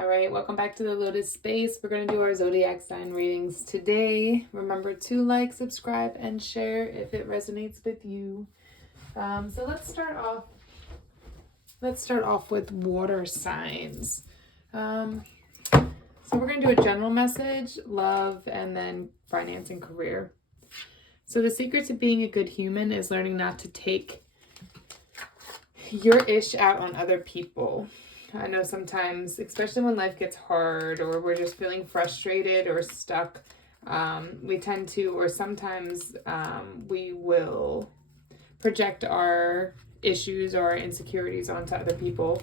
All right, welcome back to the Lotus Space. We're going to do our Zodiac sign readings today. Remember to like, subscribe, and share if it resonates with you. So let's start off with water signs. So we're going to do a general message, love, and then finance and career. So the secret to being a good human is learning not to take your ish out on other people. I know sometimes, especially when life gets hard or we're just feeling frustrated or stuck, we tend to, or sometimes we will project our issues or our insecurities onto other people.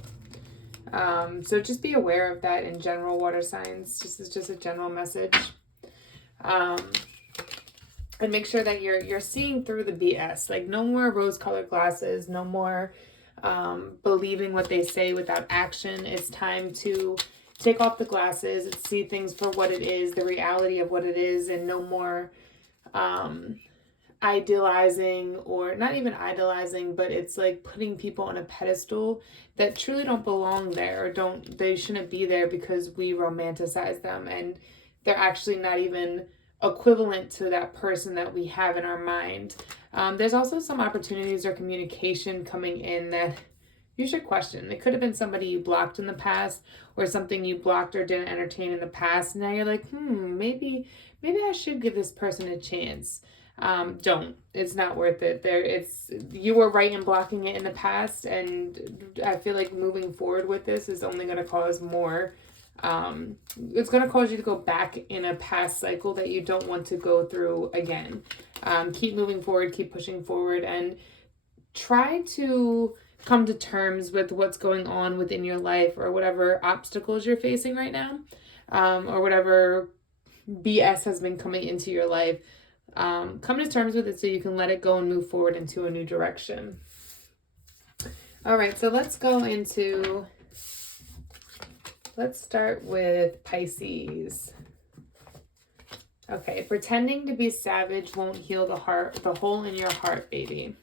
So just be aware of that in general, water signs. This is just a general message. And make sure that you're seeing through the BS. Like, no more rose-colored glasses, no more believing what they say without action. It's time to take off the glasses and see things for what it is, the reality of what it is, and no more idealizing, or not even idolizing, but it's like putting people on a pedestal that truly don't belong there, or they shouldn't be there because we romanticize them and they're actually not even equivalent to that person that we have in our mind. There's also some opportunities or communication coming in that you should question. It could have been somebody you blocked in the past, or something you blocked or didn't entertain in the past. Now you're like, maybe I should give this person a chance. Don't. It's not worth it. You were right in blocking it in the past, and I feel like moving forward with this is only going to cause more. It's going to cause you to go back in a past cycle that you don't want to go through again. Keep moving forward, keep pushing forward, and try to come to terms with what's going on within your life, or whatever obstacles you're facing right now, or whatever BS has been coming into your life. Come to terms with it so you can let it go and move forward into a new direction. All right, so let's start with Pisces. Okay, pretending to be savage won't heal the hole in your heart, baby.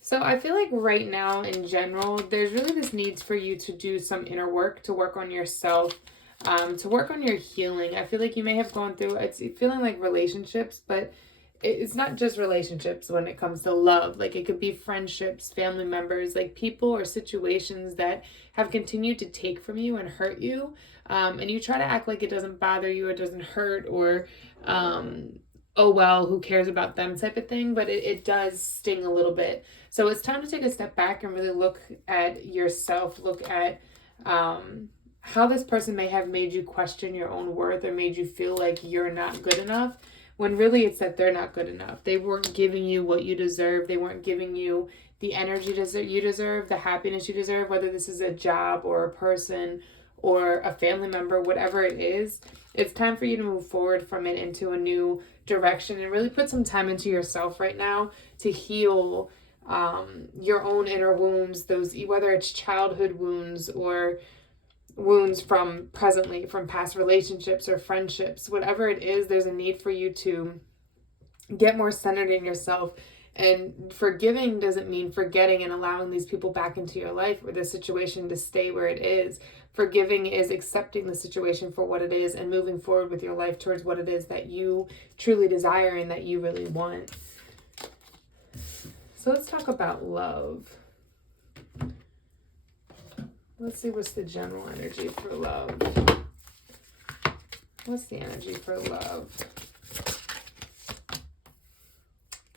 So I feel like right now in general, there's really this need for you to do some inner work, to work on yourself, to work on your healing. I feel like you may have gone through, it's feeling like relationships, but it's not just relationships when it comes to love. Like, it could be friendships, family members, like people or situations that have continued to take from you and hurt you. And you try to act like it doesn't bother you, it doesn't hurt, or, oh, well, who cares about them type of thing. But it does sting a little bit. So it's time to take a step back and really look at yourself, look at how this person may have made you question your own worth, or made you feel like you're not good enough, when really it's that they're not good enough. They weren't giving you what you deserve. They weren't giving you the energy you deserve, the happiness you deserve, whether this is a job or a person or a family member, whatever it is. It's time for you to move forward from it into a new direction and really put some time into yourself right now to heal your own inner wounds, those, whether it's childhood wounds or wounds from past relationships or friendships, whatever it is. There's a need for you to get more centered in yourself. And forgiving doesn't mean forgetting and allowing these people back into your life or the situation to stay where it is. Forgiving is accepting the situation for what it is and moving forward with your life towards what it is that you truly desire and that you really want. So let's talk about love. Let's see what's the general energy for love. What's the energy for love?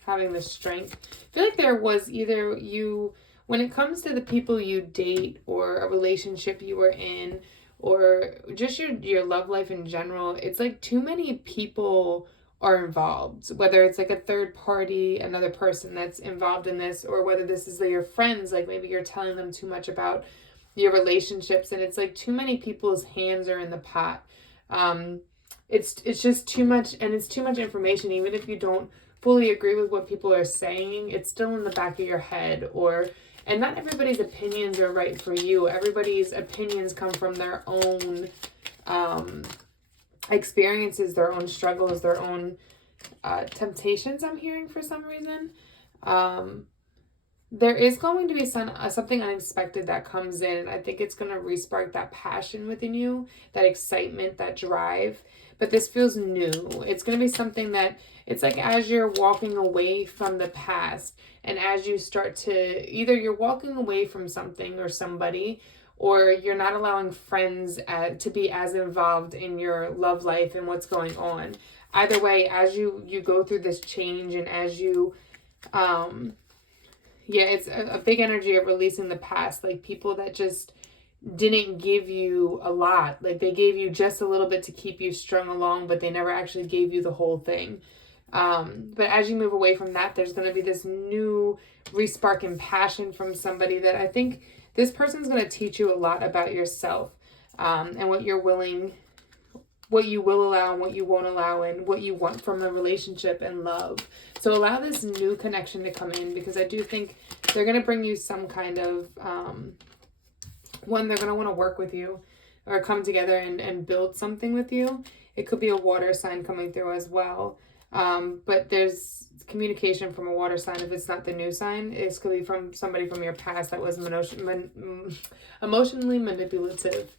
Having the strength. I feel like there was either you, when it comes to the people you date or a relationship you were in, or just your love life in general, it's like too many people are involved, whether it's like a third party, another person that's involved in this, or whether this is like your friends, like maybe you're telling them too much about your relationships, and it's like too many people's hands are in the pot. It's just too much, and it's too much information. Even if you don't fully agree with what people are saying, it's still in the back of your head. And not everybody's opinions are right for you. Everybody's opinions come from their own experiences, their own struggles, their own temptations, I'm hearing for some reason. there is going to be something unexpected that comes in, and I think it's going to respark that passion within you, that excitement, that drive. But this feels new. It's going to be something that, it's like as you're walking away from the past, and as you start to, either you're walking away from something or somebody, or you're not allowing friends to be as involved in your love life and what's going on. Either way, as you go through this change, and as you, yeah, it's a big energy of releasing the past. Like people that just didn't give you a lot. Like they gave you just a little bit to keep you strung along, but they never actually gave you the whole thing. But as you move away from that, there's going to be this new respark in passion from somebody that I think this person's going to teach you a lot about yourself, and what you're willing, what you will allow and what you won't allow, and what you want from a relationship and love. So allow this new connection to come in, because I do think they're going to bring you some kind of, one, they're going to want to work with you or come together and build something with you. It could be a water sign coming through as well. But there's communication from a water sign. If it's not the new sign, it could be from somebody from your past that was emotionally manipulative.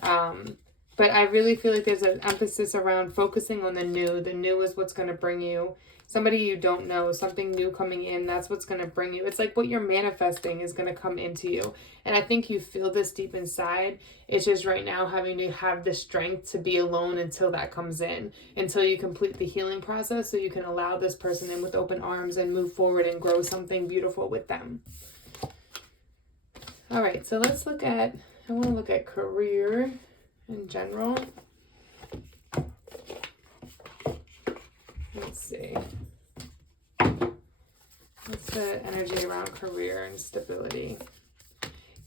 But I really feel like there's an emphasis around focusing on the new. The new is what's going to bring you somebody you don't know, something new coming in. That's what's going to bring you. It's like what you're manifesting is going to come into you. And I think you feel this deep inside. It's just right now having to have the strength to be alone until that comes in, until you complete the healing process, so you can allow this person in with open arms and move forward and grow something beautiful with them. All right, so let's look at, I want to look at career in general. Let's see. What's the energy around career and stability?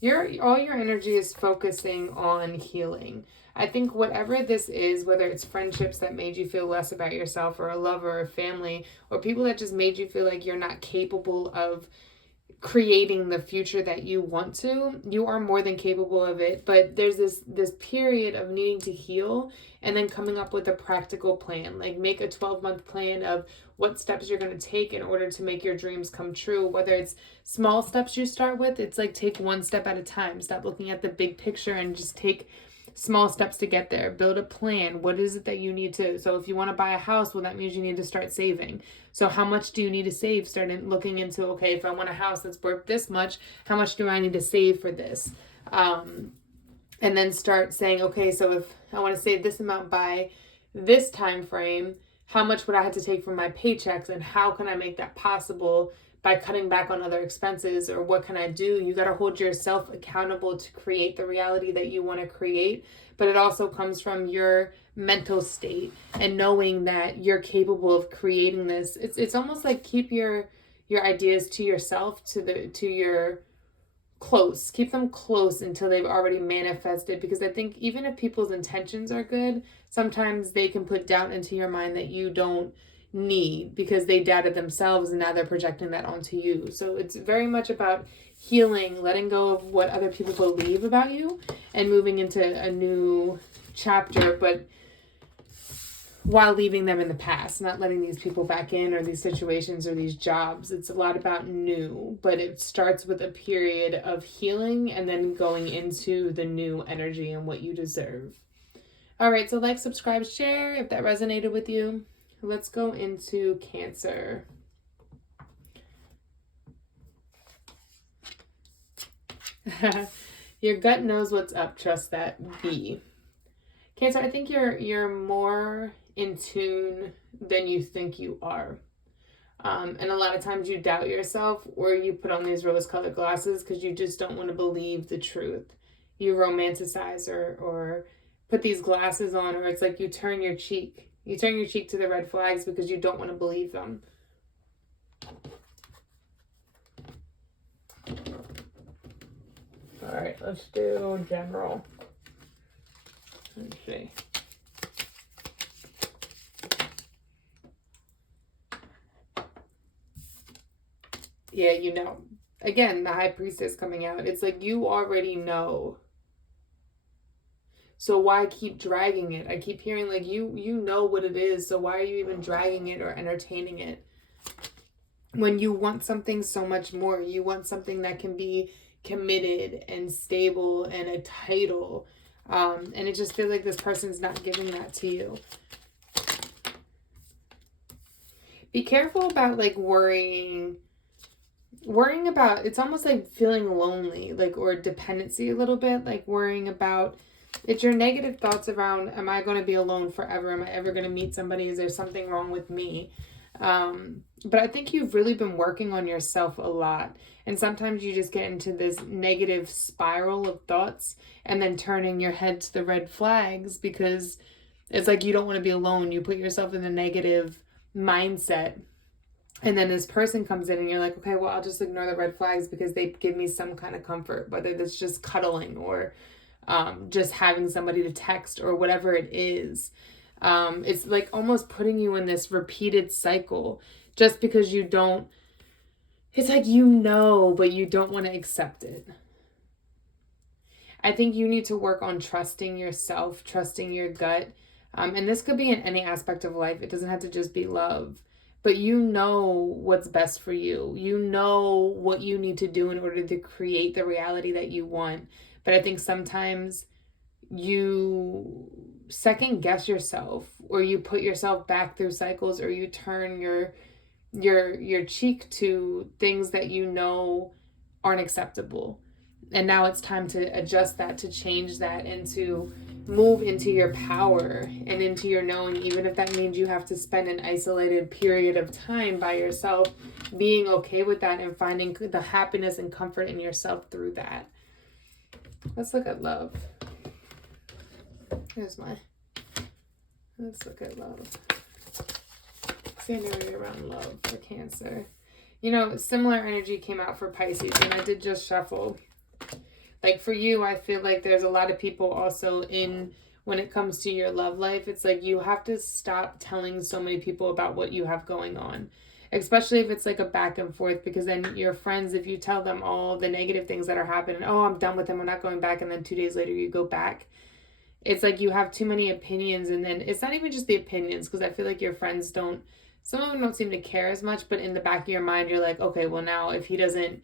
All your energy is focusing on healing. I think whatever this is, whether it's friendships that made you feel less about yourself, or a lover, or a family, or people that just made you feel like you're not capable of creating the future that you want to, you are more than capable of it. But there's this period of needing to heal, and then coming up with a practical plan. Like make a 12-month plan of what steps you're going to take in order to make your dreams come true. Whether it's small steps you start with, it's like take one step at a time. Stop looking at the big picture and just take small steps to get there. Build a plan. What is it that you need to, so if you want to buy a house, well, that means you need to start saving. So how much do you need to save? Start looking into, okay, if I want a house that's worth this much, how much do I need to save for this? And then start saying, okay, so if I want to save this amount by this time frame, how much would I have to take from my paychecks, and how can I make that possible by cutting back on other expenses, or what can I do? You got to hold yourself accountable to create the reality that you want to create. But it also comes from your mental state and knowing that you're capable of creating this. It's almost like keep your ideas to yourself, to your close. Keep them close until they've already manifested, because I think even if people's intentions are good, sometimes they can put doubt into your mind that you don't need, because they doubted themselves and now they're projecting that onto you. So it's very much about healing, letting go of what other people believe about you, and moving into a new chapter, but while leaving them in the past, not letting these people back in, or these situations, or these jobs. It's a lot about new, but it starts with a period of healing and then going into the new energy and what you deserve. All right, so like, subscribe, share if that resonated with you. Let's go into Cancer. Your gut knows what's up. Trust that. B. Cancer, I think you're more in tune than you think you are. And a lot of times you doubt yourself, or you put on these rose-colored glasses because you just don't want to believe the truth. You romanticize or put these glasses on, or it's like you turn your cheek. You turn your cheek to the red flags because you don't want to believe them. All right, let's do general. Let's see. Yeah, you know. Again, the High Priestess coming out. It's like you already know. So why keep dragging it? I keep hearing like you know what it is, so why are you even dragging it or entertaining it? when you want something so much more. You want something that can be committed and stable and a title. And it just feels like this person's not giving that to you. Be careful about like worrying about, it's almost like feeling lonely, like, or dependency a little bit, like worrying about, it's your negative thoughts around, am I going to be alone forever? Am I ever going to meet somebody? Is there something wrong with me? But I think you've really been working on yourself a lot. And sometimes you just get into this negative spiral of thoughts and then turning your head to the red flags because it's like you don't want to be alone. You put yourself in a negative mindset. And then this person comes in and you're like, okay, well, I'll just ignore the red flags because they give me some kind of comfort, whether that's just cuddling or just having somebody to text or whatever it is. It's like almost putting you in this repeated cycle just because you don't, it's like, you know, but you don't want to accept it. I think you need to work on trusting yourself, trusting your gut. And this could be in any aspect of life. It doesn't have to just be love. But you know what's best for you. You know what you need to do in order to create the reality that you want. But I think sometimes you second guess yourself, or you put yourself back through cycles, or you turn your cheek to things that you know aren't acceptable. And now it's time to adjust that, to change that, and to move into your power and into your knowing, even if that means you have to spend an isolated period of time by yourself, being okay with that and finding the happiness and comfort in yourself through that. Let's look at love. Let's look at love. See energy around love for Cancer. You know, similar energy came out for Pisces, and I did just shuffle. Like for you, I feel like there's a lot of people also in, when it comes to your love life, it's like you have to stop telling so many people about what you have going on. Especially if it's like a back and forth, because then your friends, if you tell them all the negative things that are happening, oh, I'm done with him, I'm not going back, and then 2 days later you go back. It's like you have too many opinions, and then it's not even just the opinions, because I feel like your friends don't, some of them don't seem to care as much, but in the back of your mind, you're like, okay, well now if he doesn't,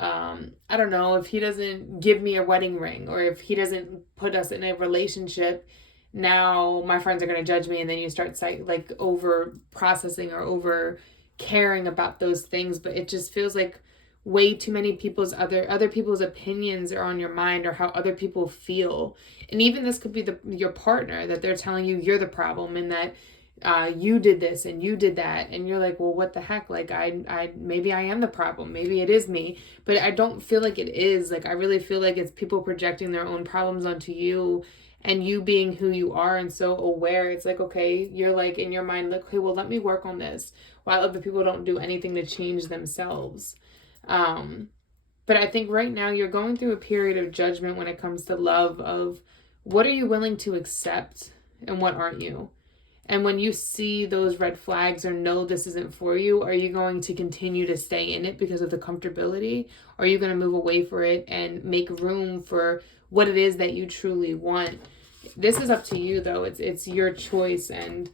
I don't know, if he doesn't give me a wedding ring, or if he doesn't put us in a relationship, now my friends are going to judge me. And then you start like over processing or over caring about those things. But it just feels like way too many people's other people's opinions are on your mind, or how other people feel. And even this could be your partner, that they're telling you you're the problem, and that you did this and you did that, and you're like, well, what the heck, like I maybe I am the problem, maybe it is me, but I don't feel like it is. Like I really feel like it's people projecting their own problems onto you, and you being who you are and so aware. It's like, okay, you're like in your mind like, okay, well, let me work on this, while other people don't do anything to change themselves. But I think right now you're going through a period of judgment when it comes to love, of what are you willing to accept and what aren't you? And when you see those red flags or know this isn't for you, are you going to continue to stay in it because of the comfortability? Or are you going to move away for it and make room for what it is that you truly want? This is up to you, though. It's your choice, and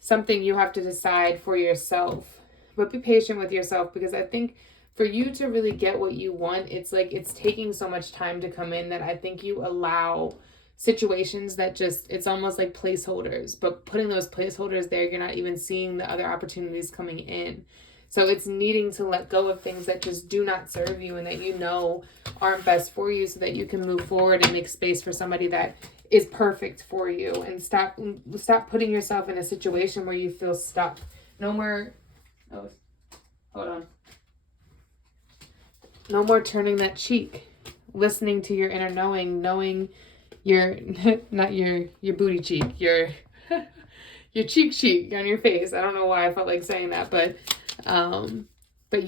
something you have to decide for yourself. But be patient with yourself, because I think for you to really get what you want, it's like it's taking so much time to come in, that I think you allow situations that just, it's almost like placeholders, but putting those placeholders there, you're not even seeing the other opportunities coming in. So it's needing to let go of things that just do not serve you and that you know aren't best for you, so that you can move forward and make space for somebody that is perfect for you. And stop putting yourself in a situation where you feel stuck. No more, oh, hold on. No more turning that cheek, listening to your inner knowing your, not your booty cheek, your cheek on your face. I don't know why I felt like saying that, but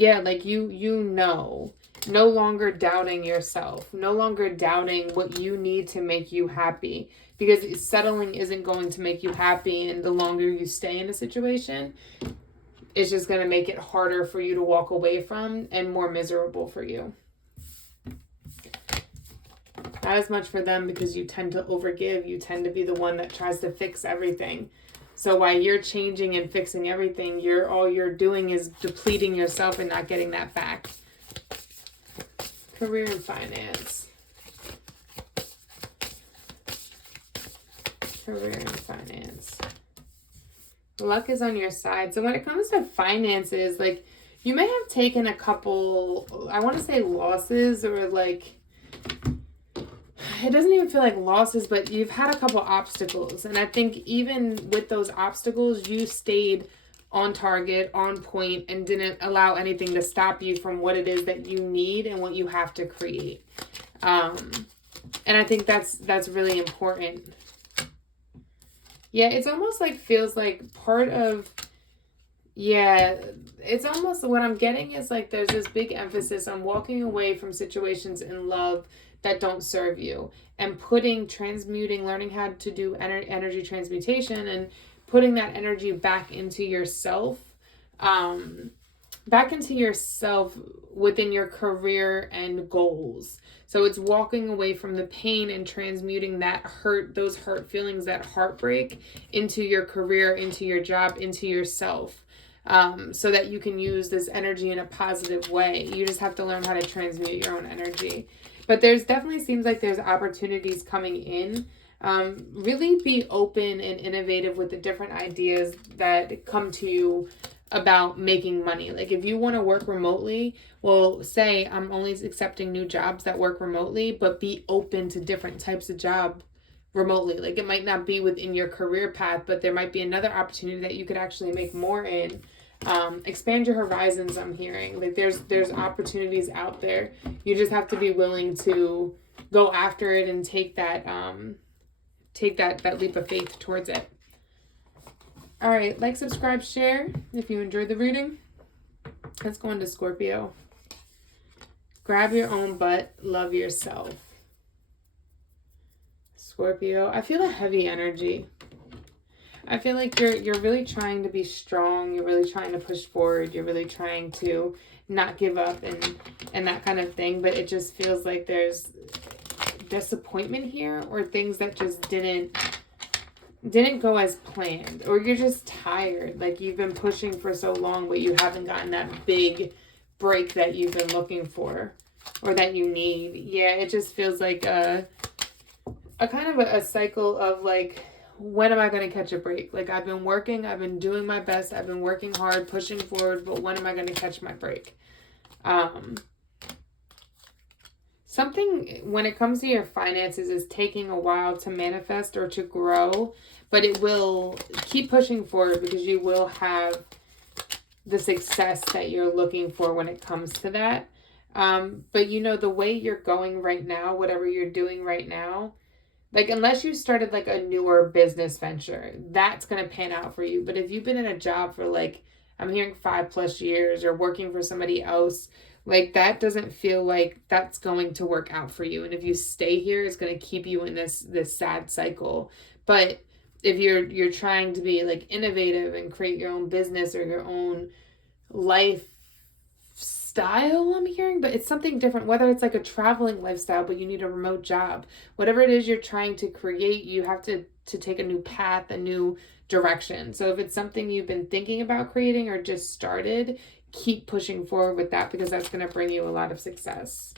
yeah, like you know, no longer doubting yourself, no longer doubting what you need to make you happy, because settling isn't going to make you happy. And the longer you stay in a situation, it's just going to make it harder for you to walk away from, and more miserable for you. Not as much for them, because you tend to overgive. You tend to be the one that tries to fix everything. So while you're changing and fixing everything, all you're doing is depleting yourself and not getting that back. Career and finance. Career and finance. Luck is on your side. So when it comes to finances, like, you may have taken a couple, I want to say losses, or like, it doesn't even feel like losses, but you've had a couple obstacles. And I think even with those obstacles, you stayed on target, on point, and didn't allow anything to stop you from what it is that you need and what you have to create. And I think that's really important. Yeah, it's almost like, feels like part of, yeah, it's almost, what I'm getting is like there's this big emphasis on walking away from situations in love that don't serve you, and transmuting, learning how to do energy transmutation, and putting that energy back into yourself, within your career and goals. So it's walking away from the pain and transmuting that hurt, those hurt feelings, that heartbreak, into your career, into your job, into yourself. So that you can use this energy in a positive way. You just have to learn how to transmute your own energy. But there's definitely seems like there's opportunities coming in. Really be open and innovative with the different ideas that come to you about making money. Like, if you want to work remotely, well, say I'm only accepting new jobs that work remotely, but be open to different types of job remotely. Like, it might not be within your career path, but there might be another opportunity that you could actually make more in. Expand your horizons, I'm hearing. Like, there's opportunities out there. You just have to be willing to go after it and take that leap of faith towards it. All right, like, subscribe, share if you enjoyed the reading. Let's go into Scorpio. Grab your own butt, love yourself. Scorpio, I feel a heavy energy. I feel like you're really trying to be strong. You're really trying to push forward. You're really trying to not give up and that kind of thing. But it just feels like there's disappointment here, or things that just didn't go as planned, or you're just tired. Like, you've been pushing for so long, but you haven't gotten that big break that you've been looking for, or that you need. Yeah, it just feels like a kind of a cycle of like, when am I going to catch a break? Like, I've been working, I've been doing my best, I've been working hard, pushing forward, but when am I going to catch my break? Something, when it comes to your finances, is taking a while to manifest or to grow, but it will keep pushing forward, because you will have the success that you're looking for when it comes to that. But you know, the way you're going right now, whatever you're doing right now, like, unless you started like a newer business venture, that's going to pan out for you. But if you've been in a job for like, I'm hearing 5+ years, or working for somebody else, like, that doesn't feel like that's going to work out for you. And if you stay here, it's going to keep you in this sad cycle. But if you're trying to be like innovative and create your own business or your own life style, I'm hearing, but it's something different, whether it's like a traveling lifestyle, but you need a remote job, whatever it is you're trying to create, you have to take a new path, a new direction. So if it's something you've been thinking about creating or just started, keep pushing forward with that, because that's going to bring you a lot of success.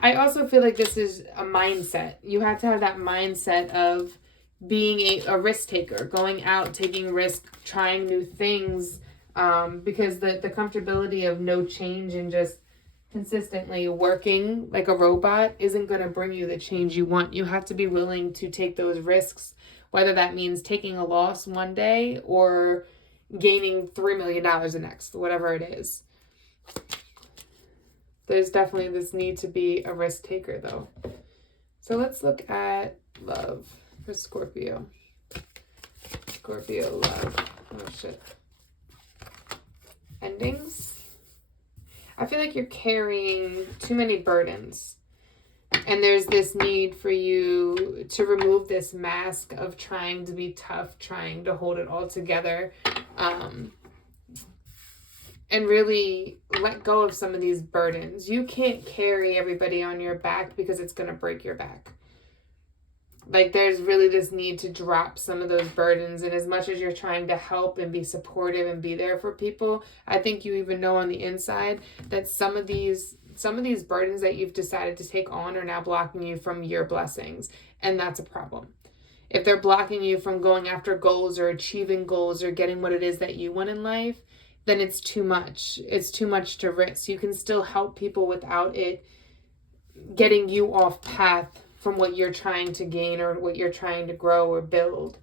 I also feel like this is a mindset. You have to have that mindset of being a risk taker, going out, taking risks, trying new things, because the comfortability of no change and just consistently working like a robot isn't going to bring you the change you want. You have to be willing to take those risks, whether that means taking a loss one day or gaining $3 million the next, whatever it is. There's definitely this need to be a risk taker, though. So let's look at love for Scorpio. Scorpio love. Oh, shit. Endings. I feel like you're carrying too many burdens. And there's this need for you to remove this mask of trying to be tough, trying to hold it all together. And really let go of some of these burdens. You can't carry everybody on your back, because it's going to break your back. Like there's really this need to drop some of those burdens. And as much as you're trying to help and be supportive and be there for people, I think you even know on the inside that some of these burdens that you've decided to take on are now blocking you from your blessings. And that's a problem. If they're blocking you from going after goals or achieving goals or getting what it is that you want in life, then it's too much. It's too much to risk. You can still help people without it getting you off path from what you're trying to gain or what you're trying to grow or build.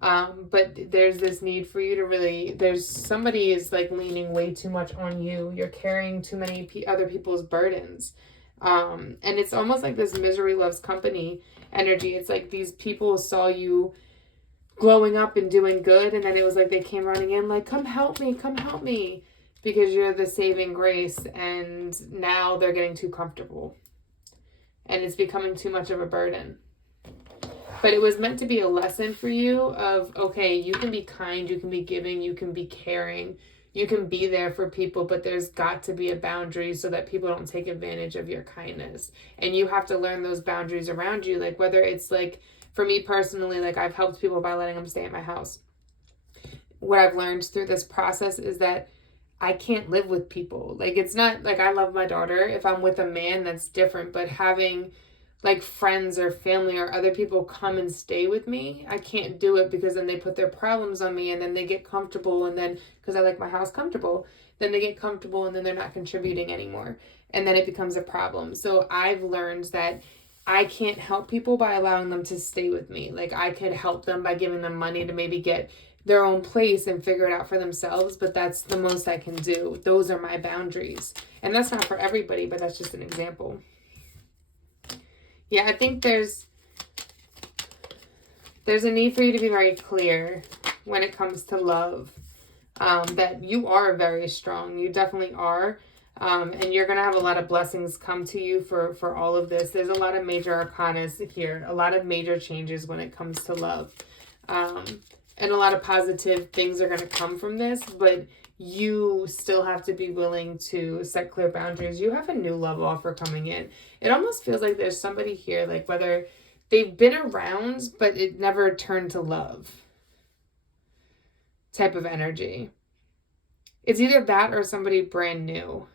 But there's this need for you to really, somebody is like leaning way too much on you. You're carrying too many other people's burdens. And it's almost like this misery loves company energy. It's like these people saw you growing up and doing good, and then it was like they came running in like, come help me, because you're the saving grace, and now they're getting too comfortable. And it's becoming too much of a burden. But it was meant to be a lesson for you of, okay, you can be kind, you can be giving, you can be caring, you can be there for people, but there's got to be a boundary so that people don't take advantage of your kindness. And you have to learn those boundaries around you. Like whether it's like, for me personally, like I've helped people by letting them stay at my house. What I've learned through this process is that I can't live with people. Like it's not like I love my daughter. If I'm with a man, that's different. But having like friends or family or other people come and stay with me, I can't do it because then they put their problems on me and then they get comfortable. And then because I like my house comfortable, then they get comfortable and then they're not contributing anymore. And then it becomes a problem. So I've learned that I can't help people by allowing them to stay with me. Like I could help them by giving them money to maybe get their own place and figure it out for themselves, but that's the most I can do. Those are my boundaries. And that's not for everybody, but that's just an example. Yeah, I think there's a need for you to be very clear when it comes to love, that you are very strong. You definitely are. And you're going to have a lot of blessings come to you for all of this. There's a lot of major arcana here, a lot of major changes when it comes to love. And a lot of positive things are going to come from this, but you still have to be willing to set clear boundaries. You have a new love offer coming in. It almost feels like there's somebody here, like whether they've been around, but it never turned to love type of energy. It's either that or somebody brand new.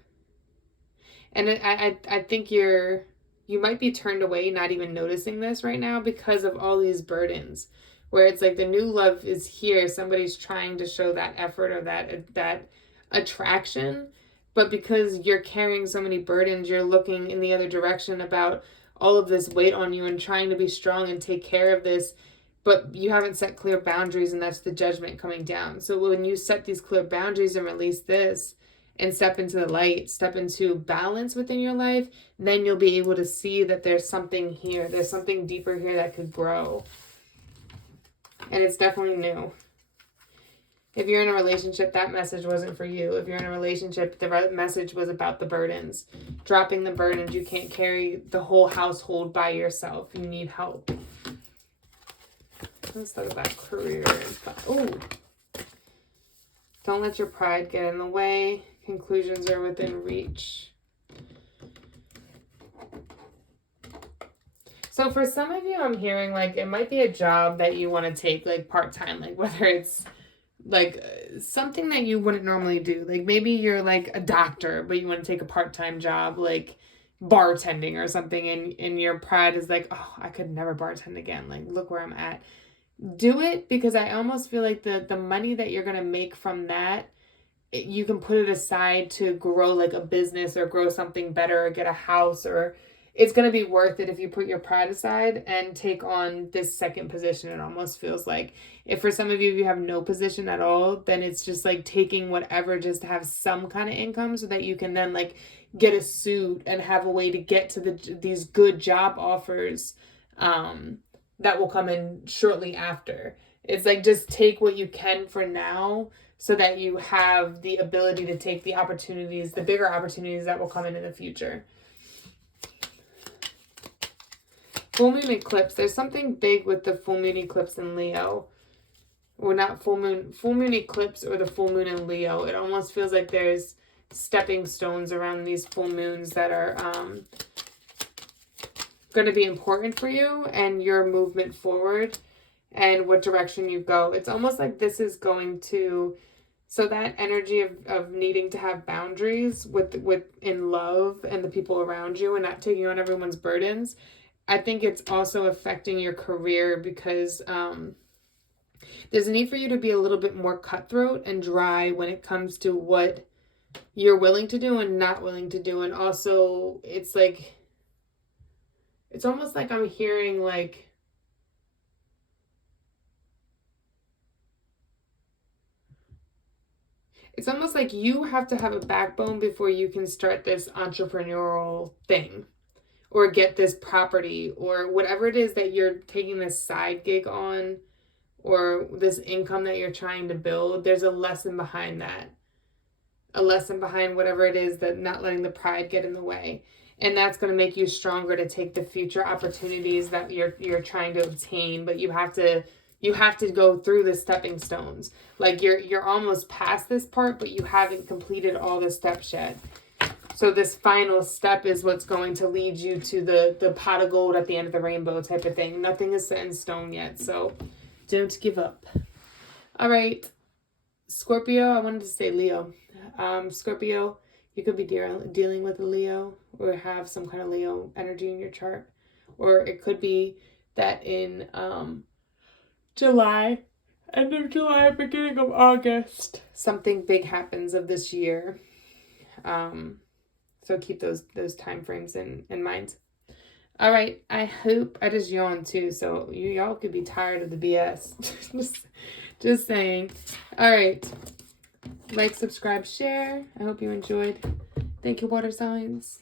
And I think you might be turned away, not even noticing this right now because of all these burdens. Where it's like the new love is here. Somebody's trying to show that effort or that attraction. But because you're carrying so many burdens, you're looking in the other direction about all of this weight on you and trying to be strong and take care of this. But you haven't set clear boundaries, and that's the judgment coming down. So when you set these clear boundaries and release this and step into the light, step into balance within your life, then you'll be able to see that there's something here. There's something deeper here that could grow. And it's definitely new. If you're in a relationship, that message wasn't for you. If you're in a relationship, the message was about the burdens. Dropping the burdens. You can't carry the whole household by yourself. You need help. Let's look at that career. Oh. Don't let your pride get in the way. Conclusions are within reach. So for some of you, I'm hearing like it might be a job that you want to take like part-time, like whether it's like something that you wouldn't normally do. Like maybe you're like a doctor, but you want to take a part-time job like bartending or something, and your pride is like, oh, I could never bartend again. Like, look where I'm at. Do it, because I almost feel like the money that you're going to make from that, you can put it aside to grow like a business or grow something better or get a house, or it's going to be worth it if you put your pride aside and take on this second position. It almost feels like, if for some of you, you have no position at all, then it's just like taking whatever just to have some kind of income so that you can then like get a suit and have a way to get to these good job offers that will come in shortly after. It's like, just take what you can for now so that you have the ability to take the opportunities, the bigger opportunities that will come in the future. Full moon eclipse. There's something big with the full moon eclipse in Leo. Or not full moon eclipse or the full moon in Leo. It almost feels like there's stepping stones around these full moons that are going to be important for you and your movement forward and what direction you go. It's almost like this is going to, so that energy of needing to have boundaries with in love and the people around you and not taking on everyone's burdens, I think it's also affecting your career because there's a need for you to be a little bit more cutthroat and dry when it comes to what you're willing to do and not willing to do. And also, it's like, it's almost like I'm hearing like, it's almost like you have to have a backbone before you can start this entrepreneurial thing or get this property or whatever it is that you're taking this side gig on or this income that you're trying to build. There's a lesson behind that. A lesson behind whatever it is, that not letting the pride get in the way. And that's going to make you stronger to take the future opportunities that you're trying to obtain. But you have to go through the stepping stones. Like you're almost past this part, but you haven't completed all the steps yet. So this final step is what's going to lead you to the pot of gold at the end of the rainbow type of thing. Nothing is set in stone yet, so don't give up. All right, Scorpio, I wanted to say Leo. Scorpio, you could be dealing with a Leo or have some kind of Leo energy in your chart. Or it could be that in July, end of July, beginning of August, something big happens of this year. So keep those time frames in mind. All right, I hope, I just yawned too, so y'all could be tired of the BS. just saying. All right. Like, subscribe, share. I hope you enjoyed. Thank you, water signs.